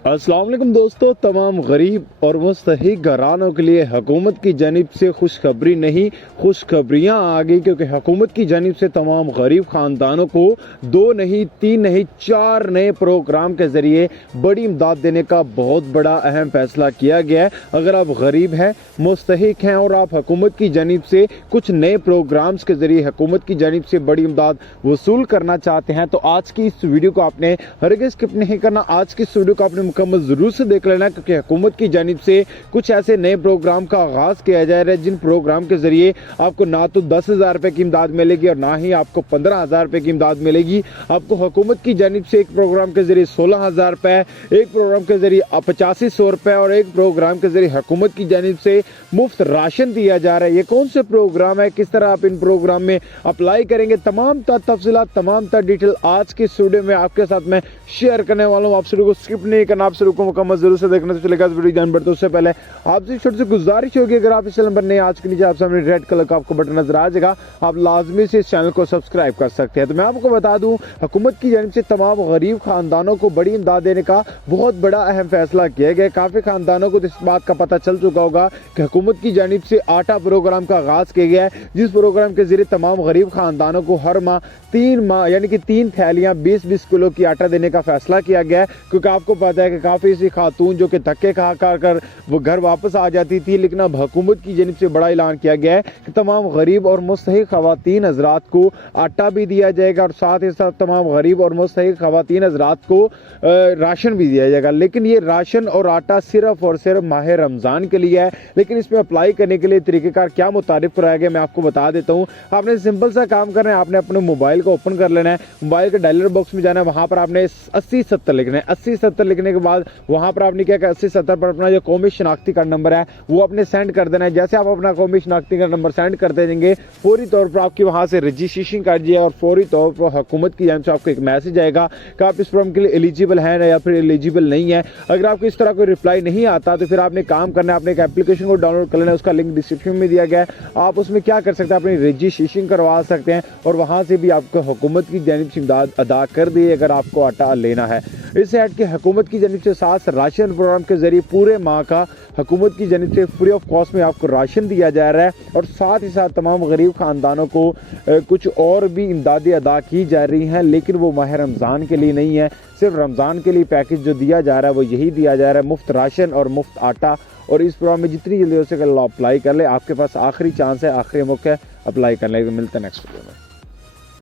अस्सलाम वालेकुम दोस्तों, तमाम गरीब और मुस्तहिक घरानों के लिए हुकूमत की जानिब से खुशखबरी नहीं खुशखबरियाँ आ गई, क्योंकि हुकूमत की जानिब से तमाम गरीब ख़ानदानों को 2 नहीं 3 नहीं 4 नए प्रोग्राम के ज़रिए बड़ी इमदाद देने का बहुत बड़ा अहम फैसला किया गया है। अगर आप गरीब हैं, मुस्तहिक हैं और आप हुकूमत की जानिब से कुछ नए प्रोग्राम्स के ज़रिए हुकूमत की जानिब से बड़ी इमदाद वसूल करना चाहते हैं, तो आज की इस वीडियो को आपने हरगिज़ स्किप नहीं करना। आज की इस वीडियो को आपने मुकम्मल ज़रूर से देख लेना, क्योंकि हुकूमत की जानिब से कुछ ऐसे नए प्रोग्राम का आगाज़ किया जा रहा है जिन प्रोग्राम के ज़रिए आपको ना तो 10,000 रुपये की इमदाद मिलेगी और ना ही आपको 15,000 रुपये की इमदाद मिलेगी। आपको हुकूमत की जानिब से एक प्रोग्राम के ज़रिए 16,000 रुपये, एक प्रोग्राम के ज़रिए 8500 रुपये और एक प्रोग्राम के ज़रिए हुकूमत की जानिब से मुफ्त राशन दिया जा रहा है। ये कौन से प्रोग्राम है, किस तरह आप इन प्रोग्राम में अप्लाई करेंगे, तमाम तफसीलात, तमाम डिटेल आज की इस वीडियो में आपके साथ मैं शेयर करने वाला हूँ। आप शुरू को स्किप नहीं करना, आप शुरू को मुकम्मल जरूर से देखना। तो चलेगा इस वीडियो जान बढ़ते उससे पहले आपसे छोटी सी गुजारिश होगी, अगर आप इस चैनल पर नए, आज के नीचे आप सामने रेड कलर का आपको बटन नजर आ जाएगा, आप लाजमी से इस चैनल को सब्सक्राइब कर सकते हैं। तो मैं आपको बता दूं, हुकूमत की जानिब से तमाम गरीब खानदानों को बड़ी इमदाद देने का बहुत बड़ा अहम फैसला किया गया। काफ़ी खानदानों को इस बात का पता चल चुका होगा कि हुकूमत की जानिब से आटा प्रोग्राम का आगाज़ किया गया है, जिस प्रोग्राम के जरिए तमाम गरीब खानदानों को हर माह 3 माह यानी कि 3 थैलियाँ 20-20 किलो की आटा देने का फैसला किया गया है। क्योंकि आपको पता है कि काफ़ी सी खातून जो कि धक्के खा कर वो घर वापस आ जाती थी, लेकिन अब हुकूमत की जानिब से बड़ा ऐलान किया गया है कि तमाम गरीब और मुस्तहिक ख़वातीन हज़रात को आटा भी दिया जाएगा और साथ ही साथ तमाम गरीब और मुस्तहिक ख़वातीन हज़रात को राशन भी दिया जाएगा। लेकिन ये राशन और आटा सिर्फ और सिर्फ माह रमज़ान के लिए है। लेकिन इसमें अप्लाई करने के लिए तरीक़ेकार क्या मुतारिफ कराया गया, मैं आपको बता देता हूँ। आपने सिंपल सा काम करना है, आपने अपने मोबाइल को ओपन कर लेना है, मोबाइल के डायलर बॉक्स में जाना है, वहाँ पर आपने 8070 लिखना है। 8070 लिखने के बाद वहाँ पर आपने क्या 8070 पर अपना जो कौमी शनाख्ती कार्ड नंबर है वो अपने सेंड कर देना है। जैसे आप अपना कौमी शनाख्ती कार्ड नंबर सेंड कर देंगे, फौरी तौर पर आपकी वहाँ से रजिस्ट्रेशन कर दिए और फौरी तौर पर हुकूमत की जानिब से आपको एक मैसेज आएगा कि आप इस प्रोग्राम के लिए एलिजिबल हैं या फिर एलिजिबल नहीं है। अगर आपको इस तरह कोई रिप्लाई नहीं आता तो फिर आपने काम करना है, आपने एक एप्लीकेशन को डाउनलोड कर लेना है, उसका लिंक डिस्क्रिप्शन में दिया गया है। आप उसमें क्या कर सकते हैं, अपनी रजिस्ट्रेशन करवा सकते हैं और वहाँ से भी आपको हुकूमत की जानिब से इमदाद अदा कर दी अगर आपको आटा लेना है। इससे हट के हुकूमत की जानिब से साथ राशन प्रोग्राम के जरिए पूरे माह का हुकूमत की जानिब से फ्री ऑफ कॉस्ट में आपको राशन दिया जा रहा है और साथ ही साथ तमाम गरीब खानदानों को कुछ और भी इमदादें अदा की जा रही हैं, लेकिन वो माह रमज़ान के लिए नहीं है। सिर्फ रमज़ान के लिए पैकेज जो दिया जा रहा है वो यही दिया जा रहा है, मुफ्त राशन और मुफ्त आटा। और इस प्रोग्राम में जितनी जल्दी हो सके अप्लाई कर ले, आपके पास आखिरी चांस है, आखिरी मौका है, अप्लाई करने के। मिलते हैं नेक्स्ट वीडियो में।